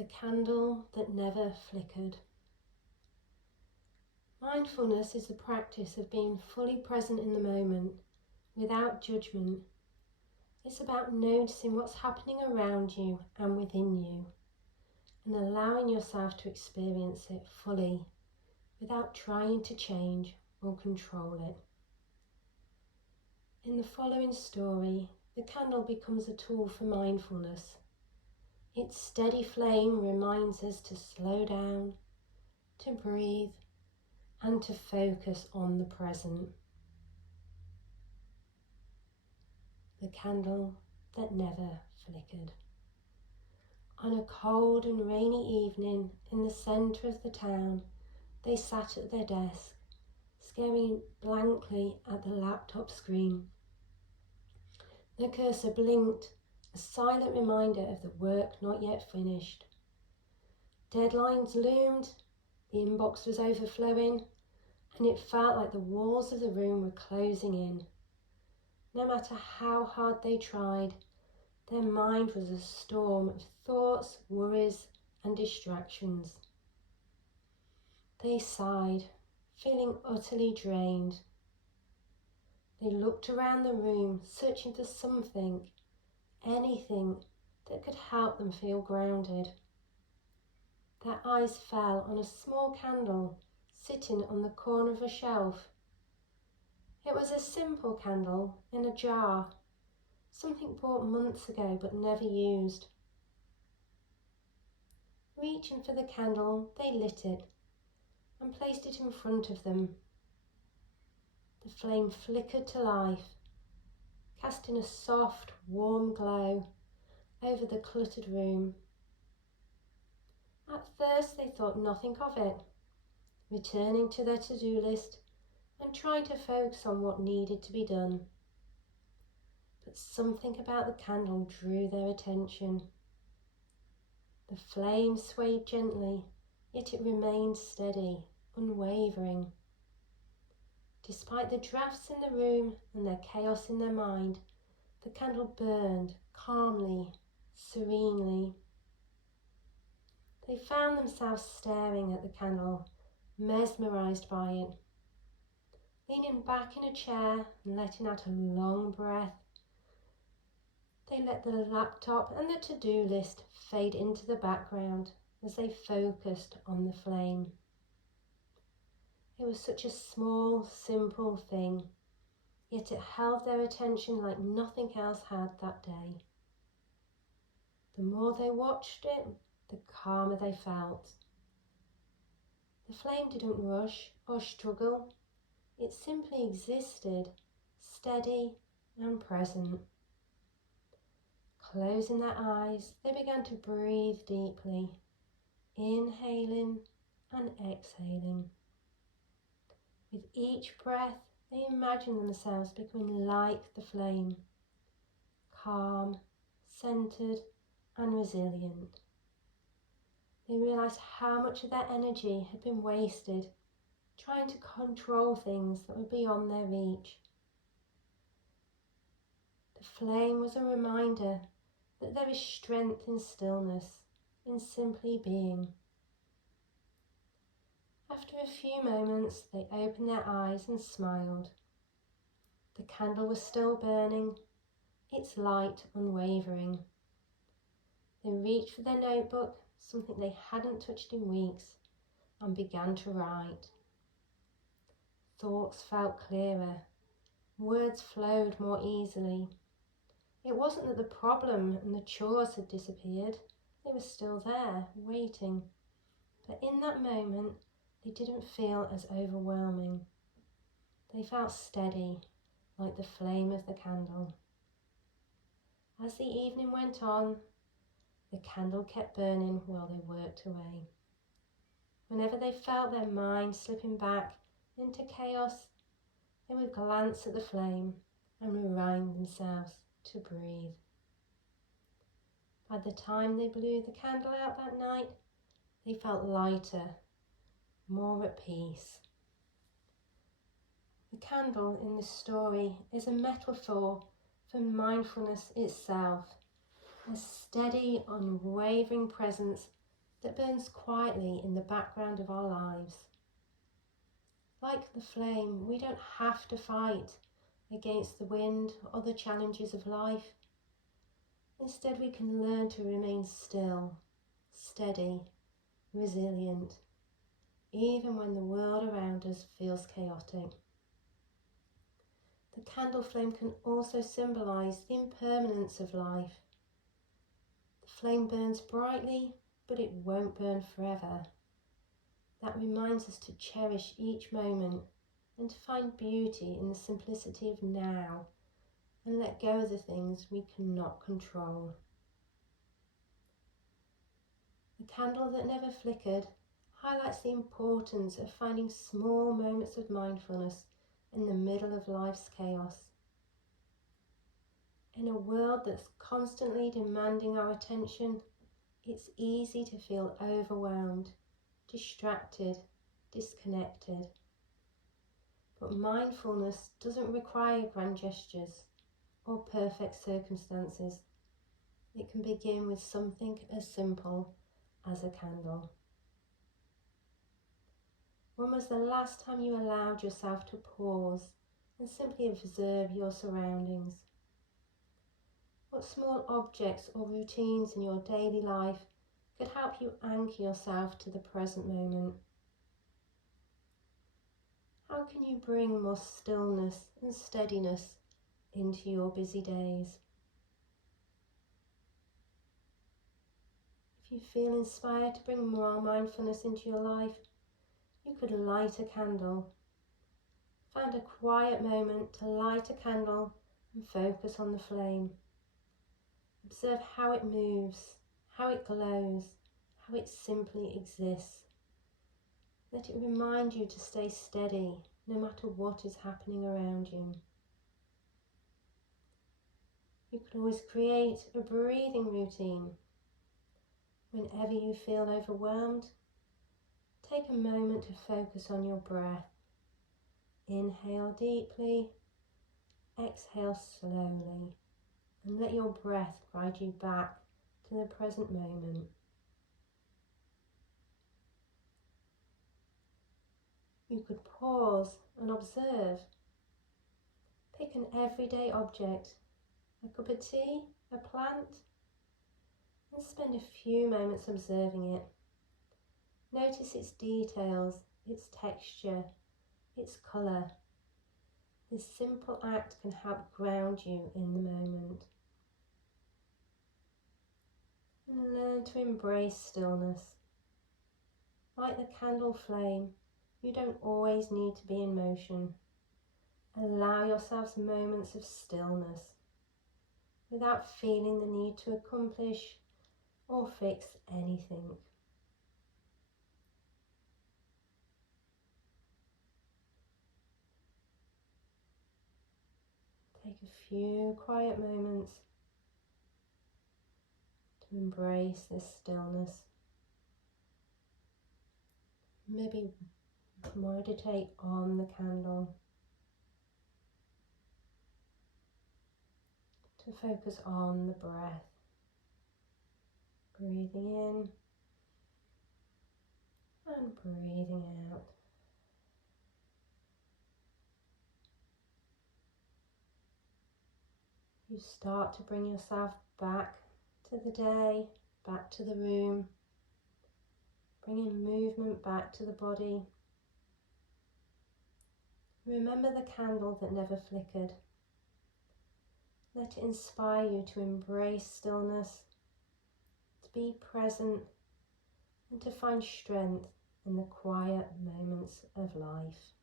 The candle that never flickered. Mindfulness is the practice of being fully present in the moment, without judgment. It's about noticing what's happening around you and within you, and allowing yourself to experience it fully, without trying to change or control it. In the following story, the candle becomes a tool for mindfulness. Its steady flame reminds us to slow down, to breathe, and to focus on the present. The candle that never flickered. On a cold and rainy evening in the centre of the town, they sat at their desk, staring blankly at the laptop screen. The cursor blinked, a silent reminder of the work not yet finished. Deadlines loomed, the inbox was overflowing, and it felt like the walls of the room were closing in. No matter how hard they tried, their mind was a storm of thoughts, worries, and distractions. They sighed, feeling utterly drained. They looked around the room, searching for something, anything that could help them feel grounded. Their eyes fell on a small candle sitting on the corner of a shelf. It was a simple candle in a jar, something bought months ago but never used. Reaching for the candle, they lit it and placed it in front of them. The flame flickered to life, casting a soft, warm glow over the cluttered room. At first they thought nothing of it, returning to their to-do list and trying to focus on what needed to be done. But something about the candle drew their attention. The flame swayed gently, yet it remained steady, unwavering. Despite the drafts in the room and their chaos in their mind, the candle burned calmly, serenely. They found themselves staring at the candle, mesmerised by it. Leaning back in a chair and letting out a long breath, they let the laptop and the to-do list fade into the background as they focused on the flame. It was such a small, simple thing, yet it held their attention like nothing else had that day. The more they watched it, the calmer they felt. The flame didn't rush or struggle. It simply existed, steady and present. Closing their eyes, they began to breathe deeply, inhaling and exhaling. With each breath, they imagined themselves becoming like the flame, calm, centered and resilient. They realized how much of their energy had been wasted trying to control things that were beyond their reach. The flame was a reminder that there is strength in stillness, in simply being. After a few moments, they opened their eyes and smiled. The candle was still burning, its light unwavering. They reached for their notebook, something they hadn't touched in weeks, and began to write. Thoughts felt clearer, words flowed more easily. It wasn't that the problem and the chores had disappeared, they were still there, waiting. But in that moment, they didn't feel as overwhelming. They felt steady, like the flame of the candle. As the evening went on, the candle kept burning while they worked away. Whenever they felt their mind slipping back into chaos, they would glance at the flame and remind themselves to breathe. By the time they blew the candle out that night, they felt lighter, more at peace. The candle in this story is a metaphor for mindfulness itself, a steady, unwavering presence that burns quietly in the background of our lives. Like the flame, we don't have to fight against the wind or the challenges of life. Instead, we can learn to remain still, steady, resilient, even when the world around us feels chaotic. The candle flame can also symbolise the impermanence of life. The flame burns brightly, but it won't burn forever. That reminds us to cherish each moment and to find beauty in the simplicity of now and let go of the things we cannot control. The candle that never flickered highlights the importance of finding small moments of mindfulness in the middle of life's chaos. In a world that's constantly demanding our attention, it's easy to feel overwhelmed, distracted, disconnected. But mindfulness doesn't require grand gestures or perfect circumstances. It can begin with something as simple as a candle. When was the last time you allowed yourself to pause and simply observe your surroundings? What small objects or routines in your daily life could help you anchor yourself to the present moment? How can you bring more stillness and steadiness into your busy days? If you feel inspired to bring more mindfulness into your life, you could light a candle. Find a quiet moment to light a candle and focus on the flame. Observe how it moves, how it glows, how it simply exists. Let it remind you to stay steady no matter what is happening around you. You could always create a breathing routine. Whenever you feel overwhelmed, take a moment to focus on your breath. Inhale deeply, exhale slowly, and let your breath guide you back to the present moment. You could pause and observe. Pick an everyday object, a cup of tea, a plant, and spend a few moments observing it. Notice its details, its texture, its colour. This simple act can help ground you in the moment. And learn to embrace stillness. Like the candle flame, you don't always need to be in motion. Allow yourselves moments of stillness without feeling the need to accomplish or fix anything. Take a few quiet moments to embrace this stillness. Maybe meditate on the candle, to focus on the breath. Breathing in and breathing out. You start to bring yourself back to the day, back to the room, bringing movement back to the body. Remember the candle that never flickered. Let it inspire you to embrace stillness, to be present, and to find strength in the quiet moments of life.